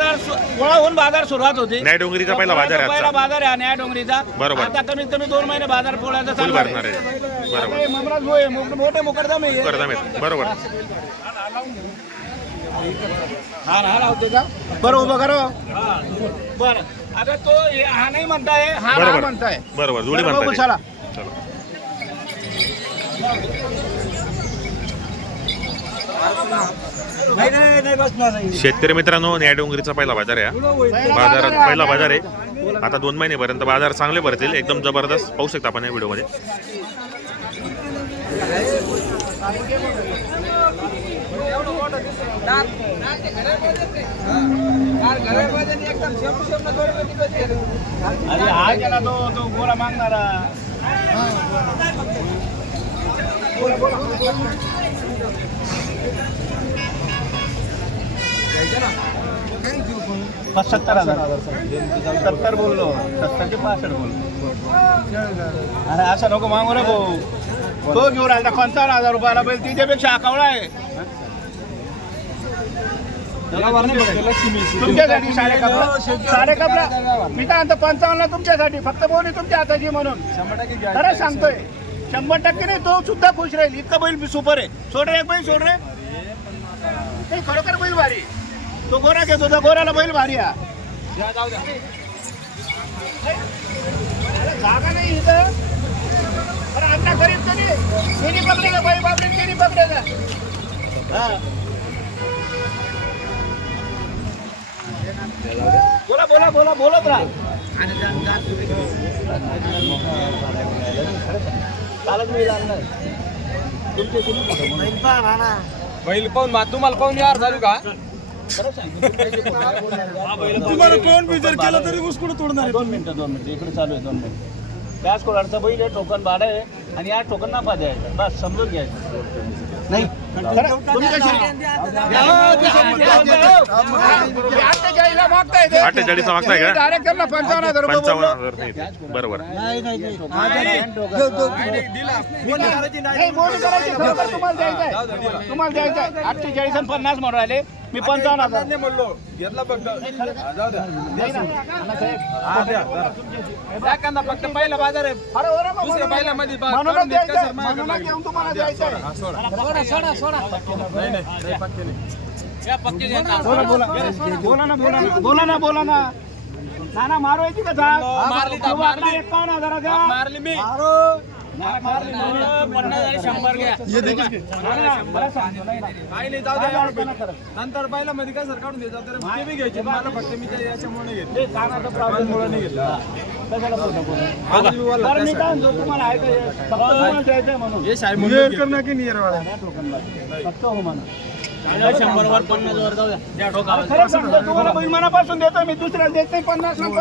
गोळाहून बाजार सुरुवात होती. न्याय डोंगरीचा पहिला बाजार आहे पहिला आजचा. बाजार आहे हा न्याय डोंगरीचा. बरोबर. आता कमीत कमी दोन महिने बाजार पोळ्याचा फुल चालू. भरणार आहे. बरोबर. हे ममराज मोठे मोठे मुकरदम आहे. करदाम आहेत. बरोबर. हा हा लावते का? बरं उभं करा. बरं. आता तो हे- हा नाही म्हणताय हा हा बरोबर म्हणताय. बरोबर. जोडी बरं, बघू, म्हणतात चला. चला. शेतकरी मित्रांनो या डोंगरीचा पहिला बाजार आहे बाजारात पहिला बाजार आहे. आता दोन महिनेपर्यंत बाजार चांगले भरतील एकदम जबरदस्त. पाहू शकता आपण या व्हिडिओमध्ये. गोरा मागणारा. सत्तर हजार. सत्तर बोललो. सत्तरचे पासष्ट बोललो. अरे असं नको मागू रे भाऊ तो घेऊन आला पंचावन्न हजार रुपयाला बैल तिच्यापेक्षा आकावळा आहे. तुमच्यासाठी मी काय म्हणतो पंचावन्न तुमच्यासाठी. फक्त बोली तुमच्या हाताची म्हणून. खरंच सांगतोय. शंभर टक्के नाही तो सुद्धा खुश राहील. इतका बैल सुपर आहे. सोड रे एक बैल सोड रे. नाही खरोखर बैल भारी तो गोरा घेतो तो गोऱ्याला बैल भारी हा अरे जागा नाही इथं. अरे अण्णा गरीब तरी. पकडेगा बैल बापरे केली पकडेगा हा. बोला बोला बोला बोलत राहा. चालत नाही लागणार तुमचे? बैल पाहून मा- तुम्हाला पाहून यार झाली का? तुम्हाला कोण बी जर केलं तरी उसकडून तोडणार दोन मिनिटं दोन मिनिटं. इकडे चालू आहे दोन मिनिटं. त्याच कोणाचा बैल आहे टोकन भाडं आहे आणि या टोकन नफा द्यायचा बस समजून घ्यायचं. नाही अठ्ठेचाळीसला मागताय ते. का? डायरेक्ट त्यांना पंचावन्न हजार पंचावन्न. हजार नाही बरोबर नाही बोली करायची खरोखर तुम्हाला द्यायचं आहे तुम्हाला द्यायचं आहे अठ्ठेचाळीस आणि पन्नास म्हणून राहिले मी पंचावन्न हजार नाही म्हणलो घेतला फक्त हा, जाऊ द्या नाही ना. अण्णासाहेब, एखादा फक्त पहिला बाजार आहे अरे हो रे मग दुसऱ्या म्हणूनच- बैलामध्ये बा- म्हणूनच काढून देत द्यायचं आहे. कसं माझ्याकडे म्हणूनच घेऊन तुम्हाला द्यायचं आहे. बोला बोला बोला ना बोला ना बोला ना बोला ना ना ना. मारवायची का झाड मारली. एकावन्न हजाराचा. मारली मी. जाऊ द्या. नंतर बैला मध्ये काय सर काढून द्यायचं तर ते बी घ्यायचे. मला फक्त मी त्या याच्यामुळे नाही घेतले. ते कानाचा प्रॉब्लेम मुळे नाही घेतला. बरं, मी त्या काय म्हणतो, तुम्हाला मनापासून देतो मी दुसऱ्याला देत नाही पन्नास सांगतो.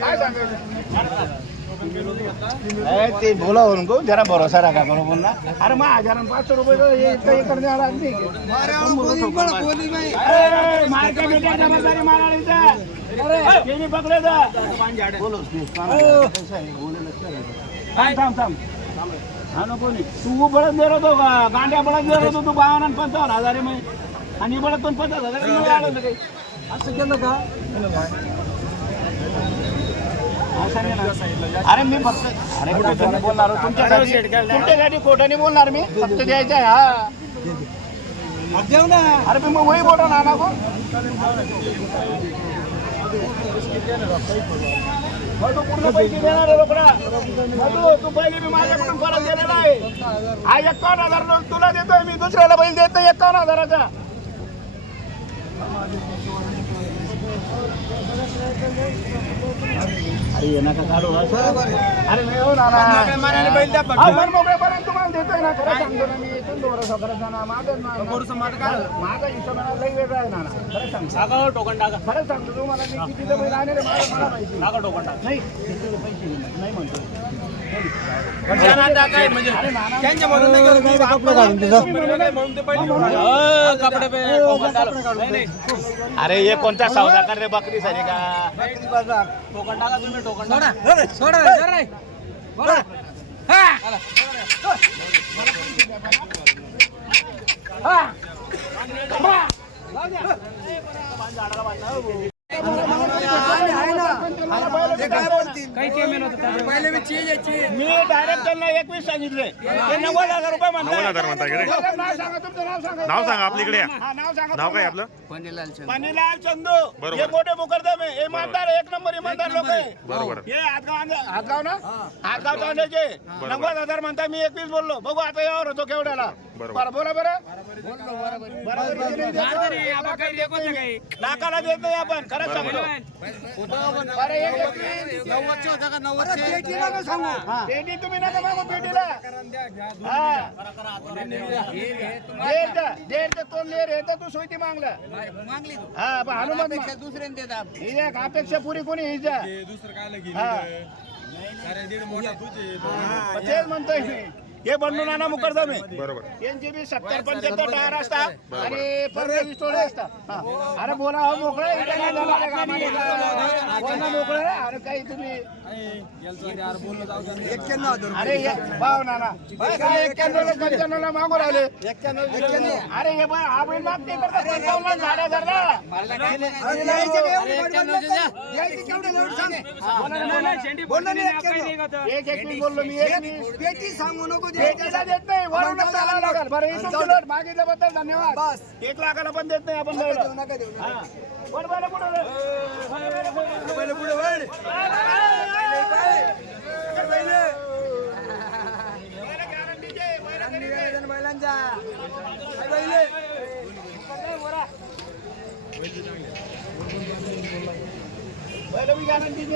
काय सांगायचं? ते बोला गो जरा भरोसा राखा बरोबर ना अरे मग हजार नाही. अरे, मार का बेटा. अरे, मी. बोलो. थांब हा नको नाही तू बळत देत होतो का गांड्या बळत देत होतो तू बावन्न आणि पंचावन्न हजार आहे आणि बळत पण पचास हजार असं केलं का. अरे मी फक्त अरे खोटं बोलणार. तुमच्यासाठी तुमच्यासाठी खोटं नाही बोलणार मी? फक्त द्यायचं आहे हा. अरे मी मग वही बोटा ना तू पूर्ण पैसे देणार आहे रोकडा. मग तू तू पहिले मी माझ्याकडून परत देणार आहे. हा एकावन्न हजार तुला देतोय मी. दुसऱ्याला बैल देत नाही एकावन्न हजाराचा. अरे ये नका काढू अरे नाही हो नाना. हा, मन मोकळेपणाने तुम्हाला देतोय ना खरं सांगतो ना मी. इथून थोडंसं खरं सांगा माझं माझं काय झालं? माझा हिशोब आहे ना, लई वेगळा आहे नाना. खरं सांगतो. खरं सांगतो तुम्हाला मी किती बैल आणले मला मला माहिती नाही किती पैसे घेणार, नाही म्हणतो काय म्हणजे अरे नाना त्यांच्या म्हणून नाही करत मी. म्हणून ते पहिले अरे हे कोणता सौदा कर रे बकरी सारी का हो. मी डायरेक्ट त्यांना एकवीस सांगितले. ते नव्वद हजार रुपये नव्वद म्हणतात हजार म्हणता का रे? नाव सांगा तुमचं नाव सांगा. नाव सांगा आपल्या इकडे या. हा, नाव सांगा नाव काय. आपलं? पाणीलाल चंदू. बरोबर. हे मोठे मुकरदम आहे इमानदार एक नंबर इमानदार लोक आहे. बरोबर. हे हातगाव हातगाव ना? हातगाव तांड्याचे नव्वद हजार म्हणता मी एकवीस बोललो. बघू आता यावर होतो केवढ्याला. बरं बोला बरं. बरोबर किती नाही देतो? नाही आपण खरंच सांगतो. हा. पेटी तुम्ही नका मागू पेटीला. हा. लेर हे तर तू सोयती मागला. हा ही अपेक्षा पुरी कोणी हिच्या दुसरं काय लगी हा. अरे दीड मोठा तुझे मग तेच म्हणतोय मी. हे बंडू नाना आहे. बरोबर. यांचे बी सत्तर पंच्याहत्तर टायर असतात आणि पंधरा असतात हा. अरे बोला हो मोकळं आहे, नाही. बोला मोकळं आहे. अरे काही तुम्ही अरे एक भाव नाना. काय एक्क्याण्णव पंच्याण्णव मागू राहिले अरे हे हा बैल मागते करता पंचावन्न एक एकवीस बोललो मी एकवीस पेटी सांगू नको. पेटीला देत नाही वरूनच चालावं लागेल बरं इथून उलट मागितल्याबद्दल धन्यवाद बस. एक लाखाला पण देत नाही आपण देऊ. नका नका. हा. वर बैल पुढं पुढे. बैल बैल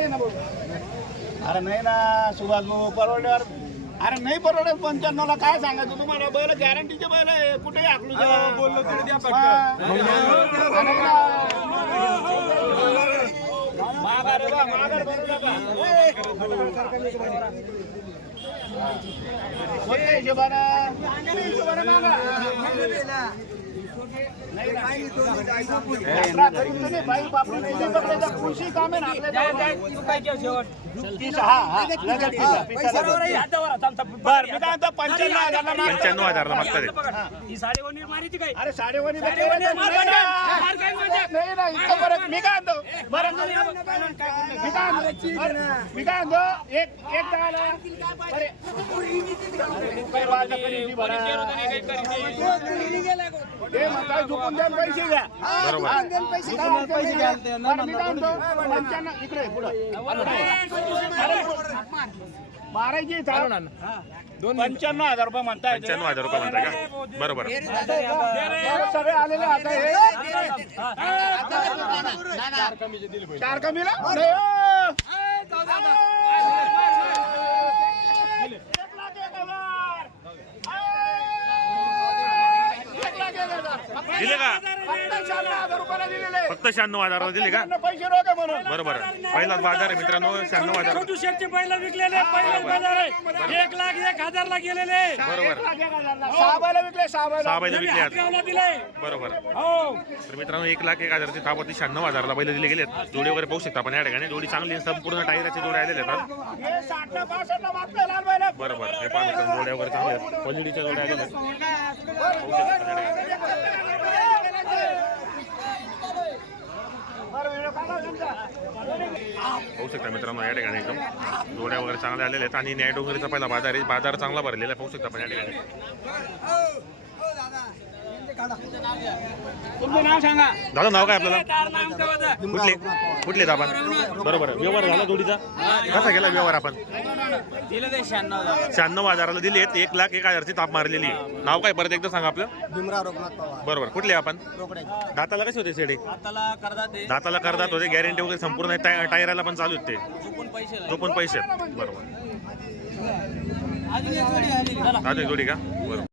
ना भाऊ. अरे नाही ना सुभाष भाऊ परवड्यावर अरे नाही परवडत पंच्याण्णव ला काय सांगायचं? तुम्हाला बैल गॅरंटीचे बैल आहे. कुठेही आखलू बोललो तरी द्या हिशोबानं? नाही बाई बापरे नाही ते पकडायचं. खुशी कामे ना आपल्या हा, हा. हा. बरं, मी काय म्हणतो, पंच्याण्णव हजारला मागतो. पंच्याण्णव हजारला मागतात ते. अरे साडेवणी तर केलं तर नाही ना. नाही ना, इतकं बरं. मी काय म्हणतो बरं मी काय म्हणतो बरं, मी काय म्हणतो एक एक दहाला अरे अरे, काही वाचा करी ती बरं. ते म्हणतात झुकून द्या आणि पैसे द्या बरोबर. मी काय म्हणतो, पैसे द्या बरं, मी काय म्हणतो? पंच्याण्णव इकडे पुढं. अरे, मारायची इथं. पंच्याण्णव हजार रुपये म्हणताय ते. पंच्याण्णव हजार रुपये म्हणता का? बरोबर. बरं, सगळे आलेले आता हे. चार कमीला? नाही, ओ. एक लाख एक हजार. एक लाख एक हजार. दिले का? फक्त शहाण्णव हजार दिले का? पैसे रोग आहे म्हणून. बरोबर पहिलाच बाजार आहे मित्रांनो शहाण्णव हजार छोटू शेटचे पहिला विकलेले पहिला बाजार आहे. एक लाख एक हजारला गेलेले. बरोबर. सहा विकले सहा बैल दिले. बरोबर. हो. तर मित्रांनो एक लाख एक हजारची थापवरती शहाण्णव हजारला बैल दिले गेलेत. जोडी वगैरे पाहू शकता आपण या ठिकाणी. जोडी चांगली संपूर्ण टायराचे जोडे आलेले आहेत हे. बरोबर. हे पाहा मित्रांनो जोड्या वगैरे चांगल्या आहेत. क्वालिटीच्या जोड्या आलेल्या आहेत बरं, व्हिडिओ काढा त्यांचा. पाहू शकता मित्रांनो या ठिकाणी एकदम जोड्या वगैरे चांगल्या आलेल्या आहेत. आणि न्याय डोंगरीचा पहिला बाजार आहे. बाजार चांगला भरलेला आहे. पाहू शकता पण या ठिकाणी. तुमचं नाव सांगा. दादा नाव काय आपल्याला? कुठले? कुठले दाबा बरोबर व्यवहार झाला जोडीचा? कसा गेला व्यवहार आपण? शहाण्णव हजाराला दिलेत एक लाख एक हजारची ताप मारलेली. आहे. नाव काय परत एकदा सांगा आपलं? भीमराव रघुनाथ पवार. बरोबर. कुठले आपण? रोकडे. दाताला कसे होते सेडे करतात दाताला करदात होते. गॅरंटी वगैरे संपूर्ण टाय- टायराला पण चालू आहेत ते. जो पण पैसे. आहेत. बरोबर दादा जोडी का? बरोबर